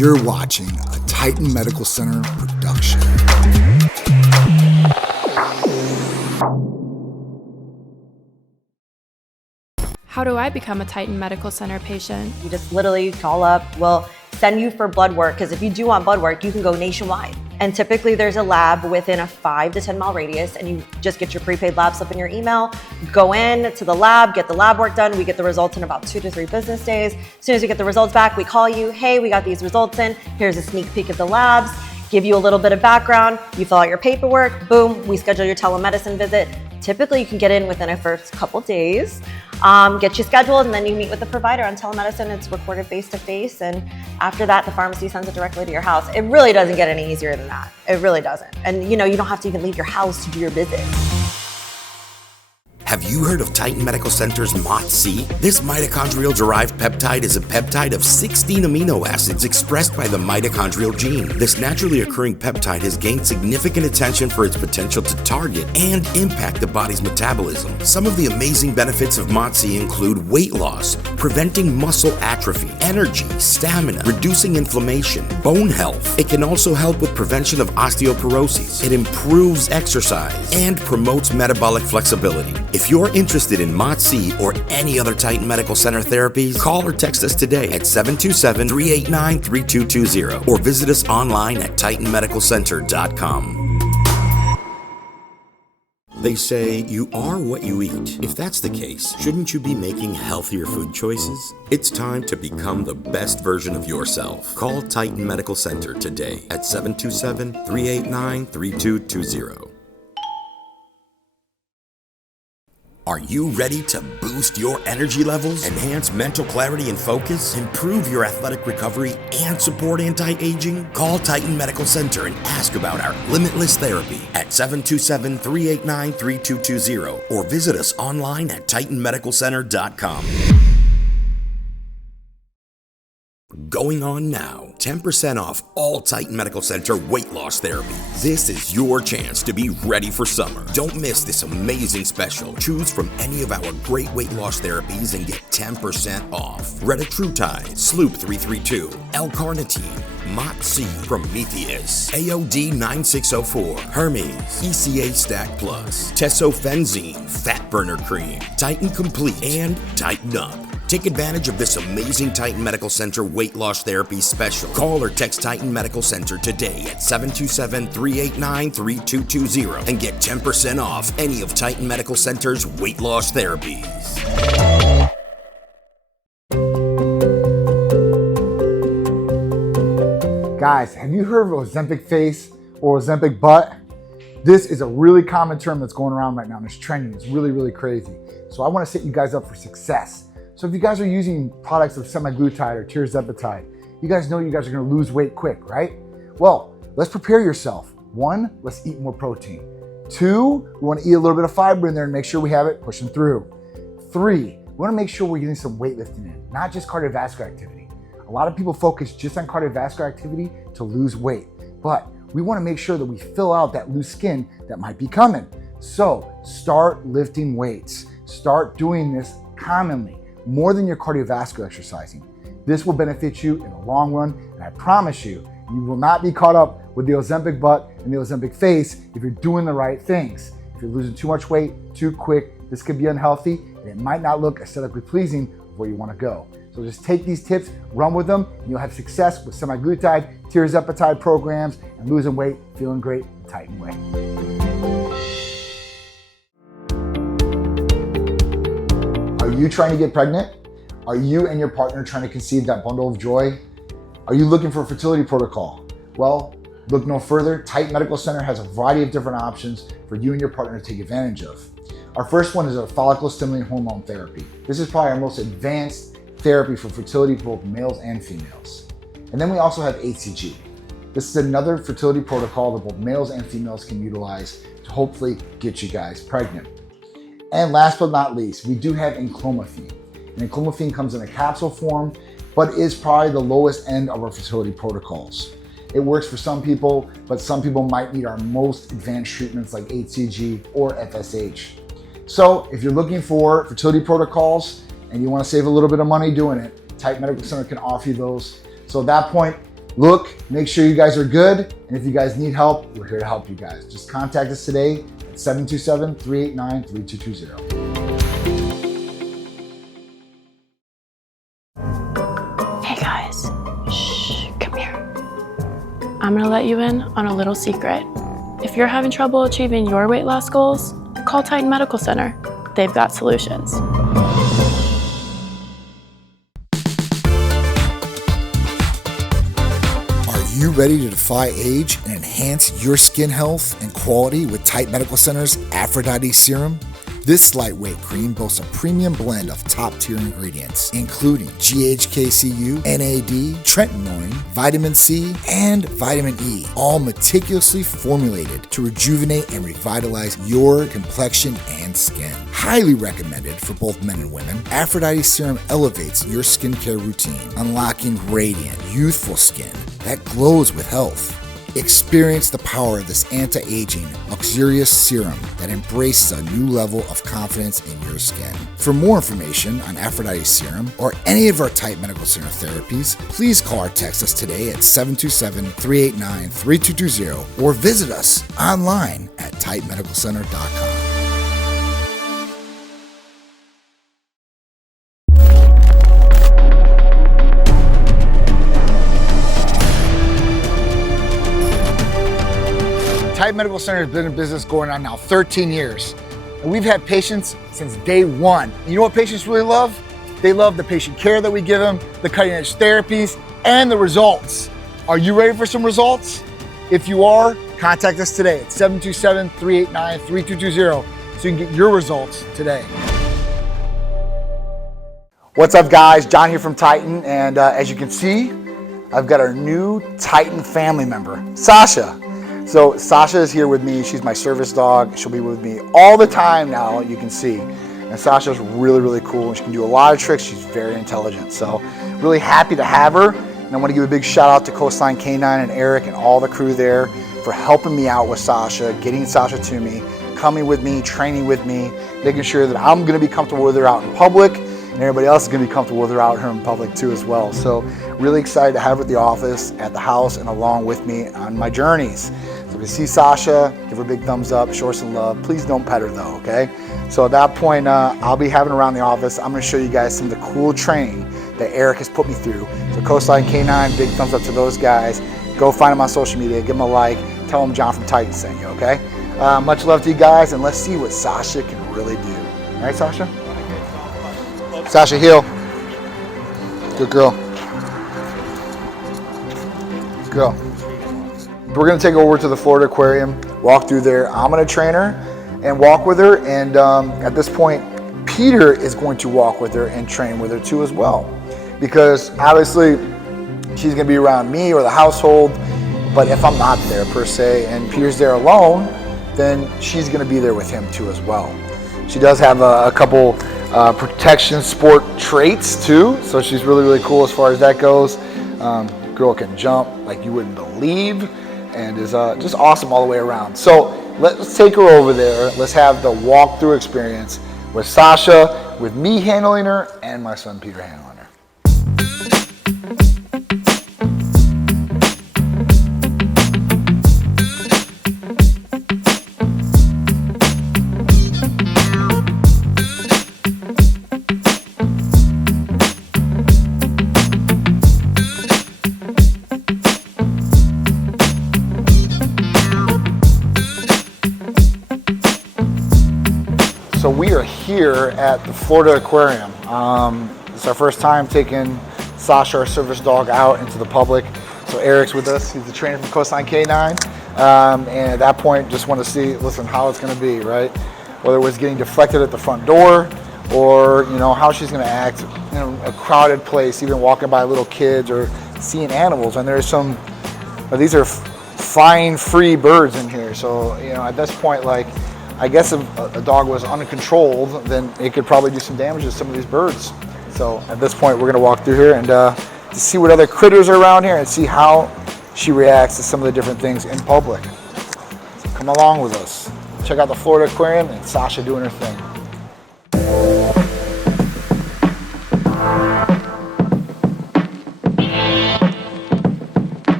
You're watching a Titan Medical Center production. How do I become a Titan Medical Center patient? You just literally call up, we'll send you for blood work, because if you do want blood work, you can go nationwide. And typically there's a lab within a 5 to 10 mile radius, and you just get your prepaid lab slip in your email, go in to the lab, get the lab work done. We get the results in about 2 to 3 business days. As soon as we get the results back, we call you, hey, we got these results in, here's a sneak peek of the labs, give you a little bit of background, you fill out your paperwork, boom, we schedule your telemedicine visit. Typically you can get in within a first couple days, get you scheduled, and then you meet with the provider on telemedicine. It's recorded face-to-face, and after that, the pharmacy sends it directly to your house. It really doesn't get any easier than that. It really doesn't. And you don't have to even leave your house to do your visit. Have you heard of Titan Medical Center's MOTS-C? This mitochondrial-derived peptide is a peptide of 16 amino acids expressed by the mitochondrial gene. This naturally occurring peptide has gained significant attention for its potential to target and impact the body's metabolism. Some of the amazing benefits of MOTS-C include weight loss, preventing muscle atrophy, energy, stamina, reducing inflammation, bone health. It can also help with prevention of osteoporosis. It improves exercise and promotes metabolic flexibility. If you're interested in MOTS-C or any other Titan Medical Center therapies, call or text us today at 727-389-3220 or visit us online at TitanMedicalCenter.com. They say you are what you eat. If that's the case, shouldn't you be making healthier food choices? It's time to become the best version of yourself. Call Titan Medical Center today at 727-389-3220. Are you ready to boost your energy levels, enhance mental clarity and focus, improve your athletic recovery, and support anti-aging? Call Titan Medical Center and ask about our Limitless therapy at 727-389-3220 or visit us online at TitanMedicalCenter.com. Going on now, 10% off all Titan Medical Center weight loss therapy. This is your chance to be ready for summer. Don't miss this amazing special. Choose from any of our great weight loss therapies and get 10% off. Retatrutide, Sloop 332, L-carnitine, MOTS-C, Prometheus, AOD 9604, Hermes, ECA Stack Plus, Tesofenzine, Fat Burner Cream, Titan Complete, and Titan Up. Take advantage of this amazing Titan Medical Center weight loss therapy special. Call or text Titan Medical Center today at 727-389-3220 and get 10% off any of Titan Medical Center's weight loss therapies. Guys, have you heard of Ozempic face or Ozempic butt? This is a really common term that's going around right now and it's trending. It's really, really crazy. So I want to set you guys up for success. So if you guys are using products of semaglutide or tirzepatide, you guys know you guys are going to lose weight quick, right? Well, let's prepare yourself. 1, let's eat more protein. 2, we want to eat a little bit of fiber in there and make sure we have it pushing through. 3, we want to make sure we're getting some weightlifting in, not just cardiovascular activity. A lot of people focus just on cardiovascular activity to lose weight, but we want to make sure that we fill out that loose skin that might be coming. So start lifting weights. Start doing this commonly, more than your cardiovascular exercising. This will benefit you in the long run, and I promise you, you will not be caught up with the Ozempic butt and the Ozempic face if you're doing the right things. If you're losing too much weight too quick, this could be unhealthy, and it might not look aesthetically pleasing of where you want to go. So just take these tips, run with them, and you'll have success with semaglutide, tirzepatide programs, and losing weight, feeling great, the Titan way. Are you trying to get pregnant? Are you and your partner trying to conceive that bundle of joy? Are you looking for a fertility protocol? Well, look no further. Titan Medical Center has a variety of different options for you and your partner to take advantage of. Our first one is a follicle-stimulating hormone therapy. This is probably our most advanced therapy for fertility for both males and females. And then we also have HCG. This is another fertility protocol that both males and females can utilize to hopefully get you guys pregnant. And last but not least, we do have enclomiphene. And enclomiphene comes in a capsule form, but is probably the lowest end of our fertility protocols. It works for some people, but some people might need our most advanced treatments like HCG or FSH. So if you're looking for fertility protocols and you want to save a little bit of money doing it, Titan Medical Center can offer you those. So at that point, Look, make sure you guys are good. And if you guys need help, we're here to help you guys. Just contact us today at 727-389-3220. Hey guys, shh, come here. I'm gonna let you in on a little secret. If you're having trouble achieving your weight loss goals, call Titan Medical Center. They've got solutions. Are you ready to defy age and enhance your skin health and quality with Titan Medical Center's Aphrodite Serum? This lightweight cream boasts a premium blend of top-tier ingredients, including GHKCU, NAD, tretinoin, vitamin C, and vitamin E, all meticulously formulated to rejuvenate and revitalize your complexion and skin. Highly recommended for both men and women, Aphrodite Serum elevates your skincare routine, unlocking radiant, youthful skin that glows with health. Experience the power of this anti-aging, luxurious serum that embraces a new level of confidence in your skin. For more information on Aphrodite Serum or any of our Titan Medical Center therapies, please call or text us today at 727-389-3220 or visit us online at TitanMedicalCenter.com. Titan Medical Center has been in business going on now 13 years. And we've had patients since day one. You know what patients really love? They love the patient care that we give them, the cutting edge therapies, and the results. Are you ready for some results? If you are, contact us today at 727-389-3220 so you can get your results today. What's up guys, John here from Titan, and as you can see, I've got our new Titan family member, Sasha. So Sasha is here with me. She's my service dog. She'll be with me all the time now, you can see. And Sasha's really, really cool. And she can do a lot of tricks. She's very intelligent. So really happy to have her. And I want to give a big shout out to Coastline K9 and Eric and all the crew there for helping me out with Sasha, getting Sasha to me, coming with me, training with me, making sure that I'm going to be comfortable with her out in public. And everybody else is going to be comfortable with her out here in public too as well. So really excited to have her at the office, at the house, and along with me on my journeys. So if you see Sasha, give her a big thumbs up, show her some love. Please don't pet her though, okay? So at that point, I'll be having her around the office. I'm gonna show you guys some of the cool training that Eric has put me through. So Coastline K9, big thumbs up to those guys. Go find them on social media, give them a like, tell them John from Titan sent you, okay? Much love to you guys, and let's see what Sasha can really do. All right, Sasha? Sasha, heel. Good girl. Good girl. We're gonna take her over to the Florida Aquarium, walk through there. I'm gonna train her and walk with her, and at this point, Peter is going to walk with her and train with her too as well. Because obviously, she's gonna be around me or the household, but if I'm not there per se, and Peter's there alone, then she's gonna be there with him too as well. She does have a couple protection sport traits too, so she's really, really cool as far as that goes. Girl can jump like you wouldn't believe, and is just awesome all the way around. So let's take her over there. Let's have the walkthrough experience with Sasha, with me handling her, and my son Peter handling her. So we are here at the Florida Aquarium. It's our first time taking Sasha, our service dog, out into the public. So Eric's with us. He's the trainer from Coastline K9. And at that point, just want to see, listen, how it's going to be, right? Whether it was getting deflected at the front door, or how she's going to act in a crowded place, even walking by little kids or seeing animals. And there's some, these are flying free birds in here. So at this point, I guess if a dog was uncontrolled, then it could probably do some damage to some of these birds. So at this point, we're gonna walk through here and to see what other critters are around here and see how she reacts to some of the different things in public. So come along with us. Check out the Florida Aquarium and Sasha doing her thing.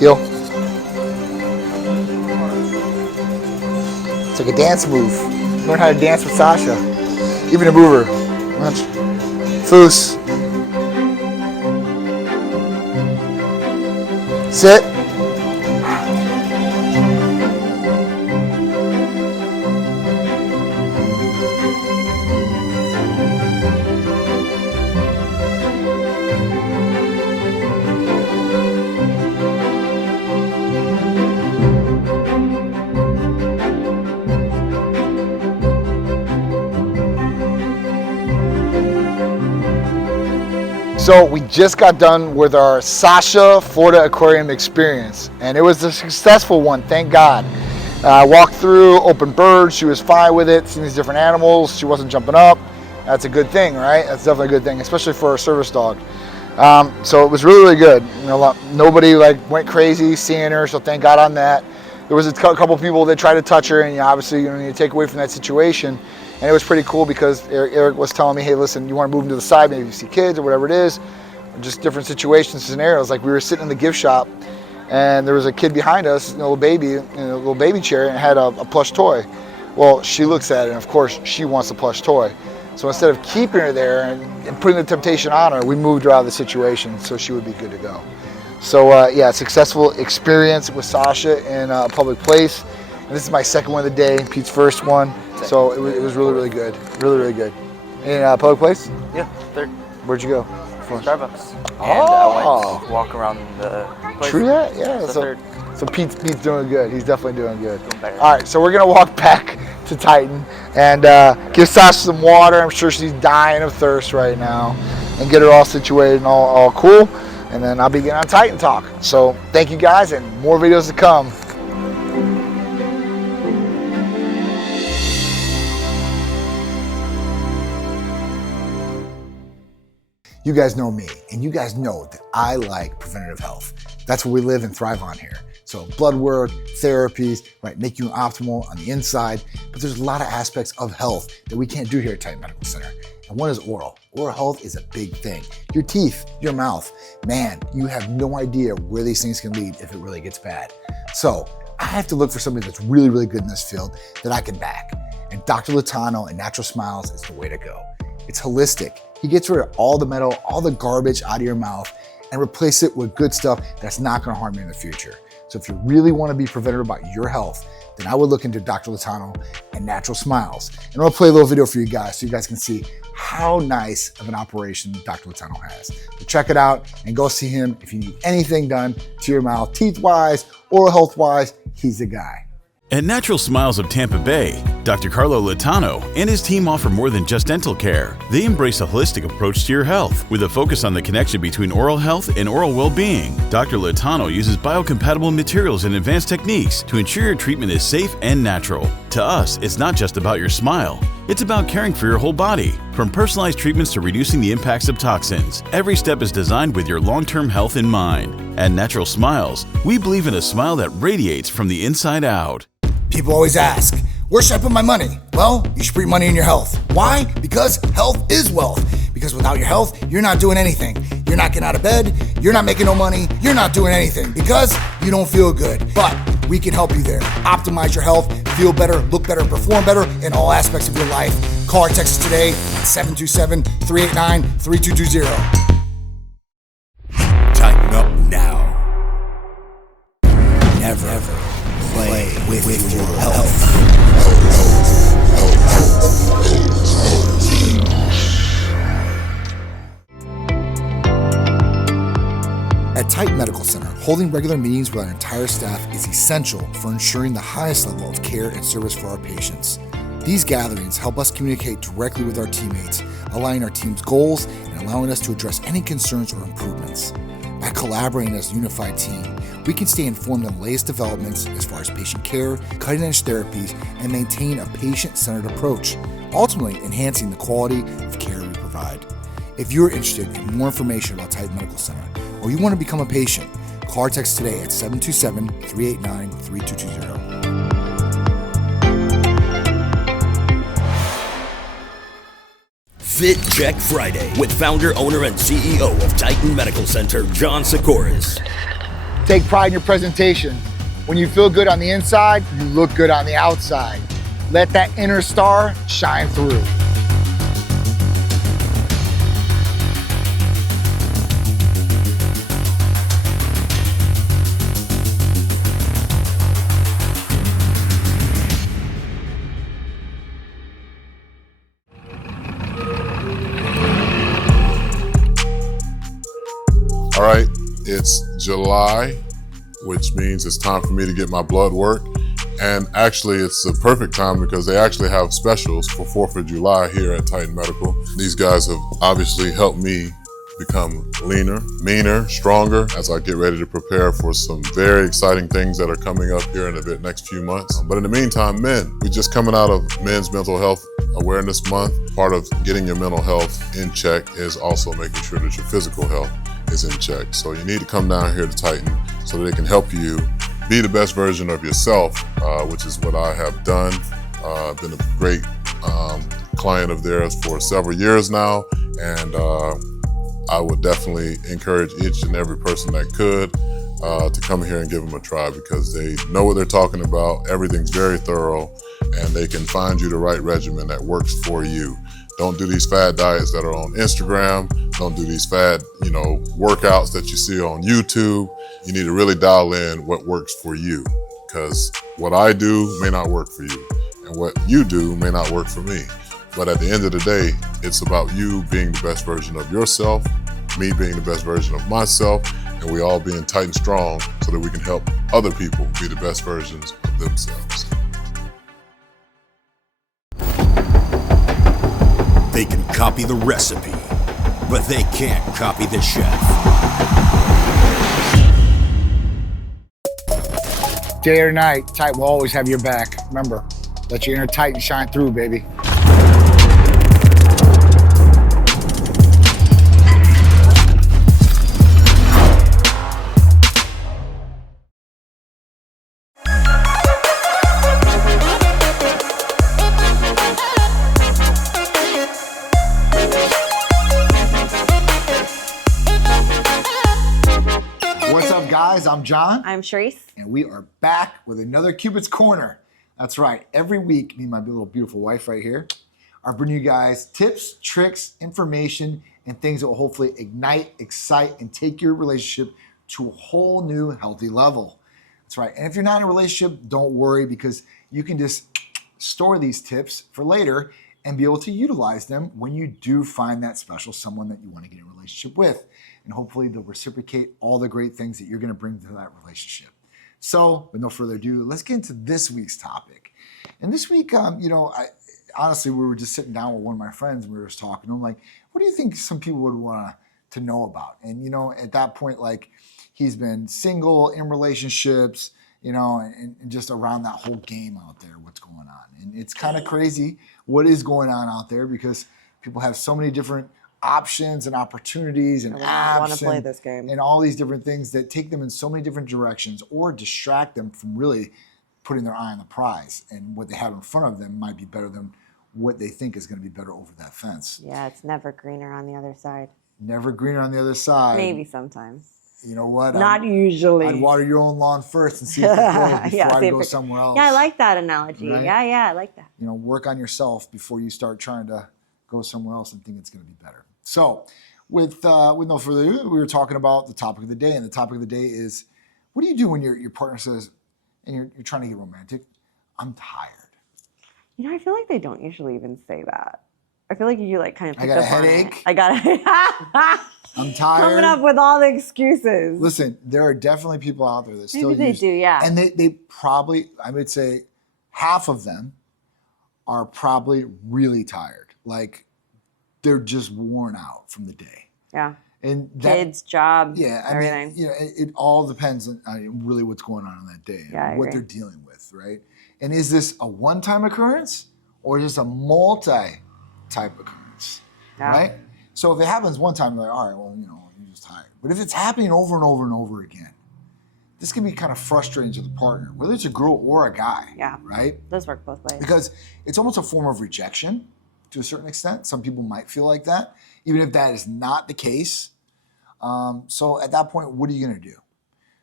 Heel. It's like a dance move. Learn how to dance with Sasha. Even a mover. Foos. Sit. So we just got done with our Sasha Florida Aquarium experience, and it was a successful one, thank God. Walked through, open bird, she was fine with it, seeing these different animals, she wasn't jumping up. That's a good thing, right? That's definitely a good thing, especially for a service dog. So it was really, really good. You know, nobody went crazy seeing her, so thank God on that. There was a couple people that tried to touch her, and obviously you need to take away from that situation. And it was pretty cool because Eric was telling me, hey, listen, you want to move them to the side, maybe you see kids or whatever it is, or just different situations, scenarios. Like we were sitting in the gift shop and there was a kid behind us, a little baby, in a little baby chair, and had a plush toy. Well, she looks at it and of course she wants a plush toy. So instead of keeping her there and putting the temptation on her, we moved her out of the situation so she would be good to go. So yeah, successful experience with Sasha in a public place. And this is my second one of the day, Pete's first one. So it was really, really good. Really, really good. In a public place? Yeah, third. Where'd you go? Starbucks. And Oh. I went to walk around the place. True that? Yeah. So third. So Pete's doing good. He's definitely doing good. Doing better. All right, so we're going to walk back to Titan and give Sasha some water. I'm sure she's dying of thirst right now. And get her all situated and all cool. And then I'll be getting on Titan Talk. So thank you guys, and more videos to come. You guys know me, and you guys know that I like preventative health. That's what we live and thrive on here. So blood work, therapies, right, make you optimal on the inside, but there's a lot of aspects of health that we can't do here at Titan Medical Center. And one is oral. Oral health is a big thing. Your teeth, your mouth, man, you have no idea where these things can lead if it really gets bad. So I have to look for somebody that's really, really good in this field that I can back. And Dr. Latano and Natural Smiles is the way to go. It's holistic. He gets rid of all the metal, all the garbage out of your mouth and replace it with good stuff that's not gonna harm you in the future. So if you really wanna be preventative about your health, then I would look into Dr. Latano and Natural Smiles. And I'll play a little video for you guys so you guys can see how nice of an operation Dr. Latano has. So check it out and go see him if you need anything done to your mouth, teeth-wise, oral health-wise, he's the guy. At Natural Smiles of Tampa Bay, Dr. Carlo Latano and his team offer more than just dental care. They embrace a holistic approach to your health with a focus on the connection between oral health and oral well-being. Dr. Latano uses biocompatible materials and advanced techniques to ensure your treatment is safe and natural. To us, it's not just about your smile. It's about caring for your whole body. From personalized treatments to reducing the impacts of toxins, every step is designed with your long-term health in mind. At Natural Smiles, we believe in a smile that radiates from the inside out. People always ask, where should I put my money? Well, you should put your money in your health. Why? Because health is wealth. Because without your health, you're not doing anything. You're not getting out of bed, you're not making no money, you're not doing anything because you don't feel good. But we can help you there. Optimize your health, feel better, look better, perform better in all aspects of your life. Call or text us today at 727-389-3220. Tighten up now. Never play with your health. At Titan Medical Center, holding regular meetings with our entire staff is essential for ensuring the highest level of care and service for our patients. These gatherings help us communicate directly with our teammates, aligning our team's goals and allowing us to address any concerns or improvements. By collaborating as a unified team, we can stay informed on the latest developments as far as patient care, cutting-edge therapies, and maintain a patient-centered approach, ultimately enhancing the quality of care we provide. If you're interested in more information about Titan Medical Center, or you want to become a patient, call or text today at 727-389-3220. Fit Check Friday with founder, owner, and CEO of Titan Medical Center, John Tsikouris. Take pride in your presentation. When you feel good on the inside, you look good on the outside. Let that inner star shine through. All right, it's July, which means it's time for me to get my blood work. And actually, it's the perfect time because they actually have specials for 4th of July here at Titan Medical. These guys have obviously helped me become leaner, meaner, stronger as I get ready to prepare for some very exciting things that are coming up here in the next few months. But in the meantime, men, we're just coming out of Men's Mental Health Awareness Month. Part of getting your mental health in check is also making sure that your physical health is in check. So you need to come down here to Titan so that they can help you be the best version of yourself, which is what I have done. I've been a great client of theirs for several years now, and I would definitely encourage each and every person that could to come here and give them a try because they know what they're talking about. Everything's very thorough, and they can find you the right regimen that works for you. Don't do these fad diets that are on Instagram. Don't do these fad, workouts that you see on YouTube. You need to really dial in what works for you, because what I do may not work for you, and what you do may not work for me. But at the end of the day, it's about you being the best version of yourself, me being the best version of myself, and we all being tight and strong so that we can help other people be the best versions of themselves. They can copy the recipe, but they can't copy the chef. Day or night, Titan will always have your back. Remember, let your inner Titan shine through, baby. Guys, I'm John. I'm Sharisse. And we are back with another Cupid's Corner. That's right. Every week, me and my little beautiful wife right here are bringing you guys tips, tricks, information, and things that will hopefully ignite, excite, and take your relationship to a whole new healthy level. That's right. And if you're not in a relationship, don't worry, because you can just store these tips for later and be able to utilize them when you do find that special someone that you want to get in a relationship with. And hopefully they'll reciprocate all the great things that you're going to bring to that relationship. So, with no further ado, let's get into this week's topic. And this week, honestly, we were just sitting down with one of my friends and we were just talking. I'm like, what do you think some people would want to know about? And, at that point, he's been single, in relationships, and just around that whole game out there, what's going on. And it's kind of crazy what is going on out there because people have so many different options and opportunities and apps and all these different things that take them in so many different directions or distract them from really putting their eye on the prize. And what they have in front of them might be better than what they think is going to be better over that fence. Yeah, it's never greener on the other side. Never greener on the other side. Maybe sometimes. You know what? Not usually. I'd water your own lawn first and see if it grows before I go somewhere else. Yeah, I like that analogy. Right? Yeah, I like that. Work on yourself before you start trying to go somewhere else and think it's going to be better. So, with no further ado, we were talking about the topic of the day, and the topic of the day is, what do you do when your partner says, and you're trying to get romantic, I'm tired? I feel like they don't usually even say that. I feel like you kind of pick I got a up on headache. it. I got a I'm tired. Coming up with all the excuses. Listen, there are definitely people out there that still Maybe they do, yeah. And they probably, I would say, half of them are probably really tired. They're just worn out from the day. Yeah. And kids, job, everything. It all depends on really what's going on that day and what they're dealing with, right? And is this a one-time occurrence or is this a multi-type occurrence, right? So if it happens one time, you're like, all right, well, you're just tired. But if it's happening over and over and over again, this can be kind of frustrating to the partner, whether it's a girl or a guy, right? It does work both ways. Because it's almost a form of rejection to a certain extent. Some people might feel like that, even if that is not the case. So at that point, what are you going to do?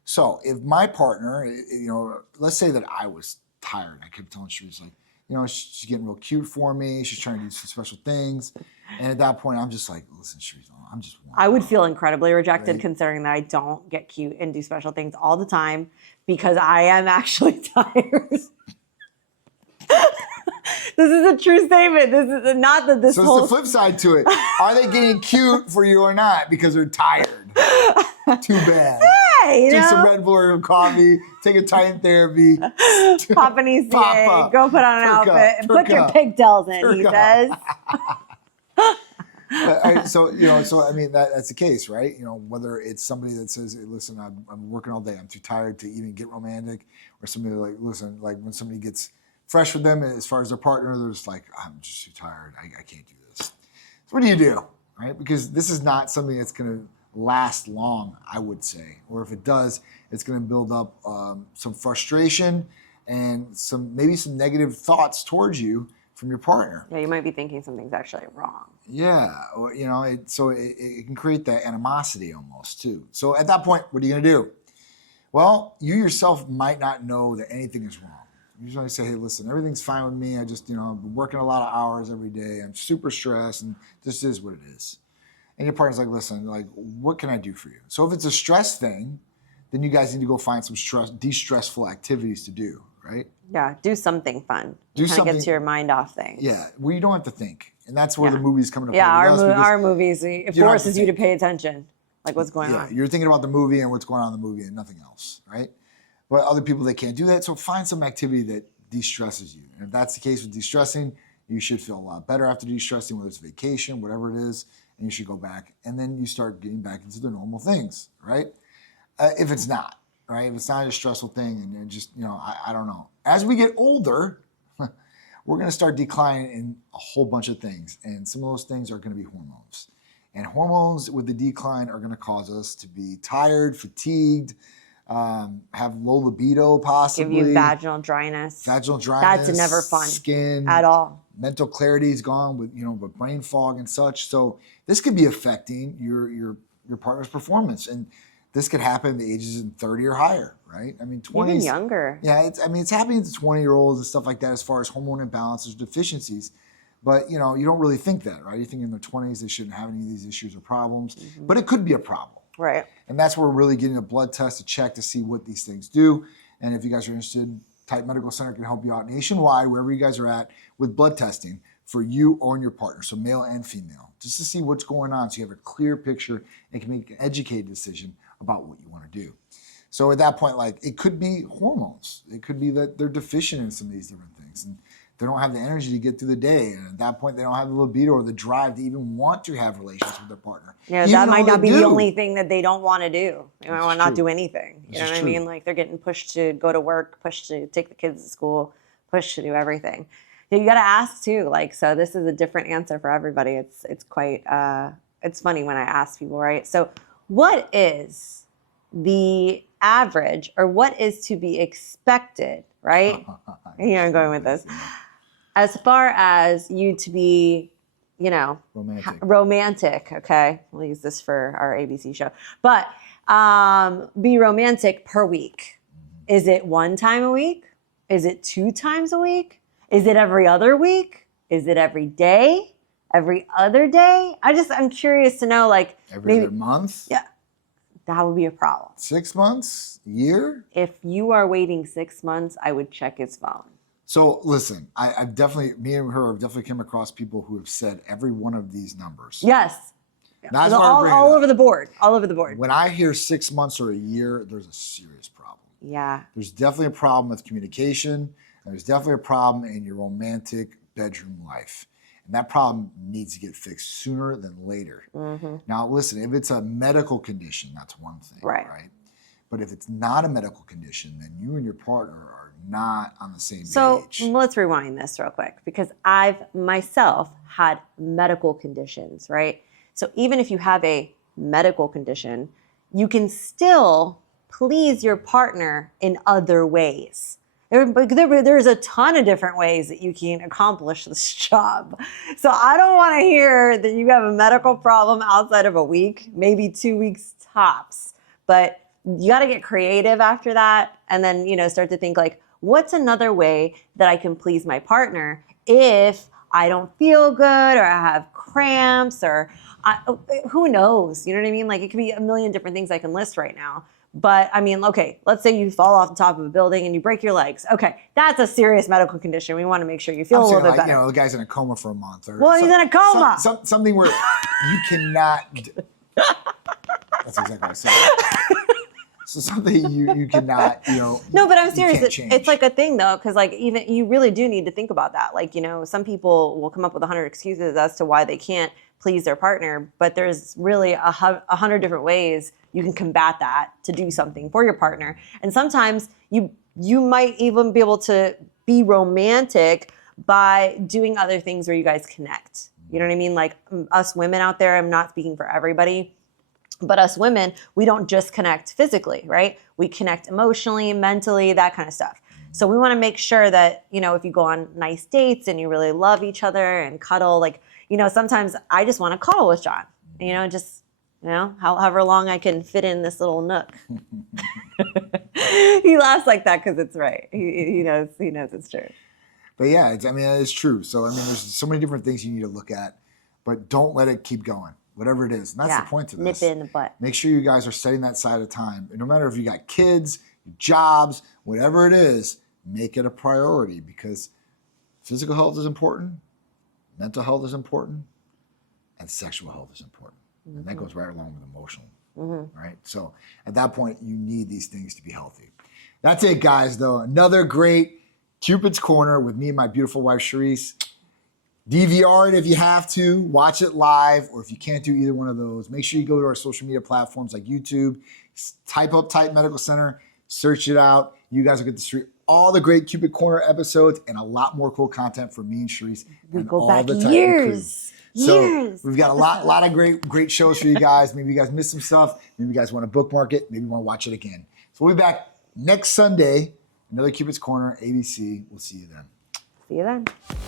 So if my partner, let's say that I was tired. I kept telling Sharisse, like, she's getting real cute for me. She's trying to do some special things. And at that point, I'm just like, listen, Sharisse, I'm just one. I would feel incredibly rejected considering that I don't get cute and do special things all the time because I am actually tired. This is a true statement. This is not that this So whole... it's the flip side to it. Are they getting cute for you or not? Because they're tired. Too bad. Hey, Drink some Red Bull or coffee. Take a Titan therapy. Pop an ECA. Go put on an outfit and put your pigtails in, he says. So I mean, that's the case, right? Whether it's somebody that says, hey, listen, I'm working all day. I'm too tired to even get romantic. Or somebody like, listen, like when somebody gets fresh with them as far as their partner, they're just like, I'm just too tired. I can't do this. So what do? Right? Because this is not something that's going to last long, I would say. Or if it does, it's going to build up some frustration and maybe some negative thoughts towards you from your partner. Yeah, you might be thinking something's actually wrong. Yeah, or, it can create that animosity almost too. So at that point, what are you going to do? Well, you yourself might not know that anything is wrong. You usually say, hey, listen, everything's fine with me. I just, I've been working a lot of hours every day. I'm super stressed and this is what it is. And your partner's like, listen, like, what can I do for you? So if it's a stress thing, then you guys need to go find some de-stressful activities to do, right? Yeah, do something fun. Do kind of something, gets your mind off things. Yeah, well, you don't have to think. And that's where the movie's coming up. Yeah, our movies, it forces you to pay attention. Like what's going on. You're thinking about the movie and what's going on in the movie and nothing else, right? But other people, they can't do that. So find some activity that de-stresses you. And if that's the case with de-stressing, you should feel a lot better after de-stressing, whether it's vacation, whatever it is, and you should go back. And then you start getting back into the normal things, right? If it's not, right? If it's not a stressful thing and just, I don't know. As we get older, we're going to start declining in a whole bunch of things. And some of those things are going to be hormones. And hormones with the decline are going to cause us to be tired, fatigued, have low libido possibly. Give you vaginal dryness. That's never fun. Skin. At all. Mental clarity is gone with, with brain fog and such. So this could be affecting your partner's performance. And this could happen at the ages of 30 or higher, right? I mean, 20s. Even younger. Yeah, it's happening to 20-year-olds and stuff like that as far as hormone imbalances, deficiencies. But, you don't really think that, right? You think in their 20s they shouldn't have any of these issues or problems. Mm-hmm. But it could be a problem. Right. And that's where we're really getting a blood test to check to see what these things do. And if you guys are interested, Titan Medical Center can help you out nationwide, wherever you guys are at, with blood testing for you or your partner, so male and female, just to see what's going on so you have a clear picture and can make an educated decision about what you want to do. So at that point, it could be hormones. It could be that they're deficient in some of these different things. And they don't have the energy to get through the day. And at that point, they don't have the libido or the drive to even want to have relations with their partner. Yeah, that might not be the only thing that they don't want to do. They might want to not do anything. You know what I mean? Like they're getting pushed to go to work, pushed to take the kids to school, pushed to do everything. You got to ask too. So this is a different answer for everybody. It's quite, it's funny when I ask people, right? So what is the average or what is to be expected, right? I'm going with this. As far as you to be, romantic, okay? We'll use this for our ABC show. But be romantic per week. Is it one time a week? Is it 2 times a week? Is it every other week? Is it every day? Every other day? I'm curious to know, every other month? Yeah. That would be a problem. 6 months? A year? If you are waiting 6 months, I would check his phone. So listen, I've definitely, me and her have definitely come across people who have said every one of these numbers. Yes. That's all over the board. All over the board. When I hear 6 months or a year, there's a serious problem. Yeah. There's definitely a problem with communication, and there's definitely a problem in your romantic bedroom life. And that problem needs to get fixed sooner than later. Mm-hmm. Now, listen, if it's a medical condition, that's one thing, right? But if it's not a medical condition, then you and your partner are not on the same page. So let's rewind this real quick because I've myself had medical conditions, right? So even if you have a medical condition, you can still please your partner in other ways. There's a ton of different ways that you can accomplish this job. So I don't want to hear that you have a medical problem outside of a week, maybe 2 weeks tops. But you got to get creative after that. And then, you know, start to think like, what's another way that I can please my partner if I don't feel good or I have cramps or who knows? You know what I mean? Like it could be a million different things I can list right now. But I mean, okay, let's say you fall off the top of a building and you break your legs. Okay, that's a serious medical condition. We want to make sure you feel a little bit better. You know, the guy's in a coma for a month. Or well, he's in a coma. Something where you cannot. That's exactly what I said. So something you cannot, you know. No, but I'm serious. It's like a thing though, because like even you really do need to think about that. Like, you know, some people will come up with 100 excuses as to why they can't please their partner, but there's really 100 different ways you can combat that to do something for your partner. And sometimes you might even be able to be romantic by doing other things where you guys connect. You know what I mean? Like us women out there, I'm not speaking for everybody, but us women, we don't just connect physically, right? We connect emotionally, mentally, that kind of stuff. So we want to make sure that, you know, if you go on nice dates and you really love each other and cuddle, like, you know, sometimes I just want to cuddle with John, you know, just, you know, however long I can fit in this little nook. He laughs like that because it's right. He knows it's true. But yeah, it's true. So, I mean, there's so many different things you need to look at, but don't let it keep going, whatever it is. And that's the point of this. Nip it in the butt. Make sure you guys are setting that side of time. And no matter if you got kids, jobs, whatever it is, make it a priority because physical health is important, mental health is important, and sexual health is important. And that goes right along with emotional, right? So at that point, you need these things to be healthy. That's it, guys, though. Another great Cupid's Corner with me and my beautiful wife, Sharisse. DVR it if you have to. Watch it live, or if you can't do either one of those, make sure you go to our social media platforms like YouTube, type up Titan Medical Center, search it out. You guys will get to see all the great Cupid Corner episodes and a lot more cool content from me and Sharisse. We and go all back the Titan years. crew. So we've got a lot of great shows for you guys. Maybe you guys missed some stuff. Maybe you guys want to bookmark it. Maybe you want to watch it again. So we'll be back next Sunday. Another Cupid's Corner, ABC. We'll see you then. See you then.